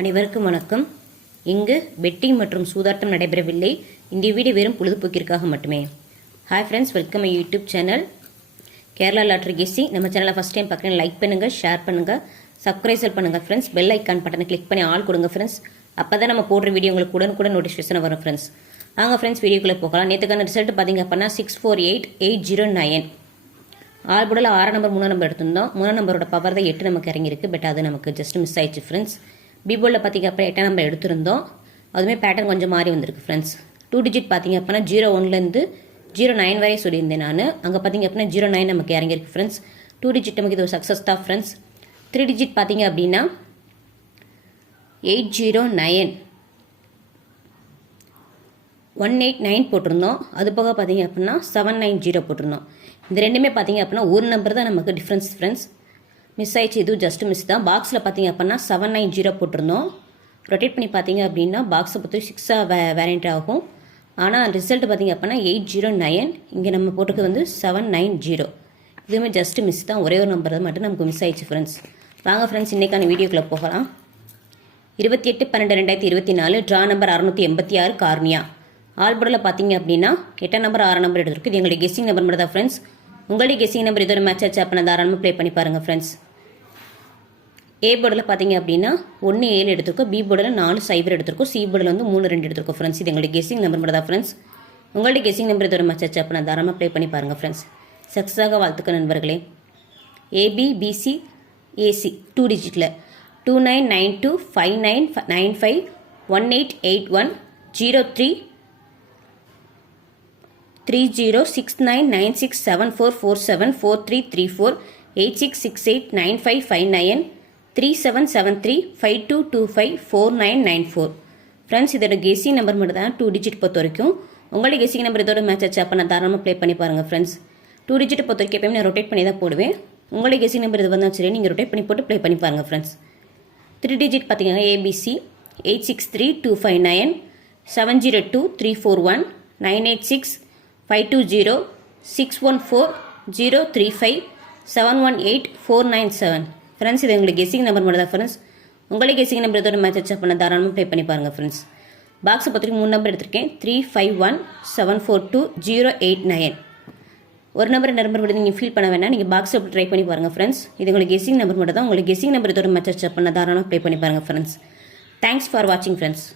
அனைவருக்கும் வணக்கம். இங்கு பெட்டிங் மற்றும் சூதாட்டம் நடைபெறவில்லை. இந்த வீடியோ வெறும் பொழுதுபோக்கிற்காக மட்டுமே. Hi friends, welcome my YouTube channel Kerala lottery guessing. நம்ம சேனலை ஃபஸ்ட் டைம் பார்க்குறேன், லைக் பண்ணுங்கள், ஷேர் பண்ணுங்கள், சப்ஸ்கிரைப் பண்ணுங்கள் ஃப்ரெண்ட்ஸ். பெல் ஐக்கான் பட்டனை கிளிக் பண்ணி ஆல் கொடுங்க ஃப்ரெண்ட்ஸ். அப்போ தான் நம்ம போடுற வீடியோ உங்களுக்கு உடனுக்குடன் நோட்டிஃபிகேஷன் வரும் ஃப்ரெண்ட்ஸ். வாங்க ஃப்ரெண்ட்ஸ், வீடியோக்குள்ளே போகலாம். நேற்றுக்கான ரிசல்ட் பார்த்தீங்க அப்படின்னா 648809. ஆல்போர்டில் 6 நம்பர் 3 நம்பர் எடுத்திருந்தோம். 3 நம்பரோட பவர் தான் 8 நமக்கு இறங்கியிருக்கு. பட் அது நமக்கு ஜஸ்ட் மிஸ் ஆயிடுச்சு ஃப்ரெண்ட்ஸ். பிபோர்டில் பார்த்தீங்க அப்புறம் 8 நம்பர் எடுத்திருந்தோம். அதுவுமே பேட்டர்ன் கொஞ்சம் மாறி வந்திருக்கு ஃப்ரெண்ட்ஸ். 2 டிஜிட் பார்த்தீங்க அப்படின்னா 01லேருந்து 09 வரை சொல்லியிருந்தேன் நான். அங்கே பார்த்தீங்க அப்படின்னா 09 நமக்கு இறங்கியிருக்கு ஃப்ரெண்ட்ஸ். 2 டிஜிட் நமக்கு இது ஒரு சக்ஸஸ் தான் ஃப்ரெண்ட்ஸ். 3 டிஜிட் பார்த்தீங்க அப்படின்னா 809 189 போட்டிருந்தோம். அது போக பார்த்தீங்க அப்படின்னா 790 போட்டிருந்தோம். இந்த ரெண்டுமே பார்த்தீங்க அப்படின்னா ஒரு நம்பர் தான் நமக்கு டிஃப்ரென்ஸ் ஃப்ரெண்ட்ஸ். மிஸ் ஆயிடுச்சு, இதுவும் ஜஸ்ட் மிஸ் தான். பாக்ஸில் பார்த்தீங்க அப்படின்னா 790 போட்டிருந்தோம். ரொட்டேட் பண்ணி பார்த்தீங்க அப்படின்னா பாக்ஸை பொறுத்து 6 வேரியண்ட் ஆகும். ஆனால் ரிசல்ட் பார்த்தீங்க அப்படின்னா 809. இங்கே நம்ம போட்டுக்கு வந்து 790. இதுவுமே ஜஸ்ட் மிஸ் தான். ஒரே ஒரு நம்பர் மட்டும் நமக்கு மிஸ் ஆயிடுச்சு ஃப்ரெண்ட்ஸ். வாங்க ஃப்ரெண்ட்ஸ், இன்றைக்கான வீடியோக்குள்ளே போகலாம். 28/12/2024 ட்ரா நம்பர் 686 கார்னியா. ஆல்போர்டில் பார்த்தீங்க அப்படின்னா 8 நம்பர் 6 நம்பர் எடுத்துருக்கு. இது எங்களுடைய கெஸ்ஸிங் நம்பர் மட்டும் தான் ஃப்ரெண்ட்ஸ். உங்களுடைய கெஸ்ஸிங் நம்பர் இதோட மேட்ச் ஆச்சு அப்படின்னா தாராளமாக ப்ளே பண்ணி பாருங்கள் ஃப்ரெண்ட்ஸ். ஏ போர்டில் பார்த்தீங்க அப்படின்னா 1-7 எடுத்திருக்கோம். பி போர்டில் 4-0 எடுத்திருக்கோம். சி போர்டில் வந்து 3-2 எடுத்திருக்கோம் ஃப்ரெண்ட்ஸ். இது எங்களுடைய கெஸ்ஸிங் நம்பர் மட்டும் தான் ஃப்ரெண்ட்ஸ். உங்களுடைய கெஸ்ஸிங் நம்பர் இதோட மேட்ச் ஆச்சு அப்படின்னா தாராளமாக ப்ளே பண்ணி பாருங்கள் ஃப்ரெண்ட்ஸ். சக்ஸஸாக வாழ்த்துக்கள் நண்பர்களே. ABBC AC 2 டிஜிட்டில் 2992 5995 1881 03 30699674474334 86689559 3773 5225 4994. ஃப்ரெண்ட்ஸ், இதோட கெஸ்ஸிங் நம்பர் மட்டும் தான் 2 டிஜிட் பொறுத்த வரைக்கும். உங்களுடைய கெஸ்ஸிங் நம்பர் இதோட மேட்ச் ஆச்சு அப்போ நான் தாராளமாக ப்ளே பண்ணி பாருங்கள் ஃப்ரெண்ட்ஸ். 2 டிஜிட் பொறுத்த வரைக்கும் எப்பயுமே நான் ரொட்டேட் பண்ணி தான் போடுவேன். உங்களுடைய கெஸ்ஸிங் நம்பர் இது வந்தால் சரி, நீங்கள் ரொட்டேட் பண்ணி போட்டு ப்ளே பண்ணி பாருங்கள் ஃப்ரெண்ட்ஸ். 3 டிஜிட் பார்த்தீங்கன்னா ஏபிசி 863259 702341 986 520 614 035 718 497. ஃப்ரெண்ட்ஸ், இது எங்களுக்கு கெஸ்ஸிங் நம்பர் மட்டும் தான் ஃப்ரெண்ட்ஸ். உங்களுக்கு கெஸ்ஸிங் நம்பர் இதோட மேட்ச் வச்சா பண்ண தாராளமாக ப்ளே பண்ணி பாருங்கள் ஃப்ரெண்ட்ஸ். பாக்ஸை பொறுத்தவரைக்கும் 3 நம்பர் எடுத்திருக்கேன். 351 742 089. ஒரு நம்பர் 2 நம்பர் கூட நீங்கள் ஃபீல் பண்ண வேணாம். நீங்கள் பாக்ஸை ட்ரை பண்ணி பாருங்கள் ஃப்ரெண்ட்ஸ். இது உங்களுக்கு கெஸ்ஸிங் நம்பர் மட்டும் தான். உங்களுக்கு கெஸ்ஸிங் நம்பர் இதோட மேட்ச் வச்சா பண்ண தாராளமாக ப்ளே பண்ணி பாருங்கள் ஃப்ரெண்ட்ஸ். தேங்க்ஸ் ஃபார் வாட்சிங் ஃப்ரெண்ட்ஸ்.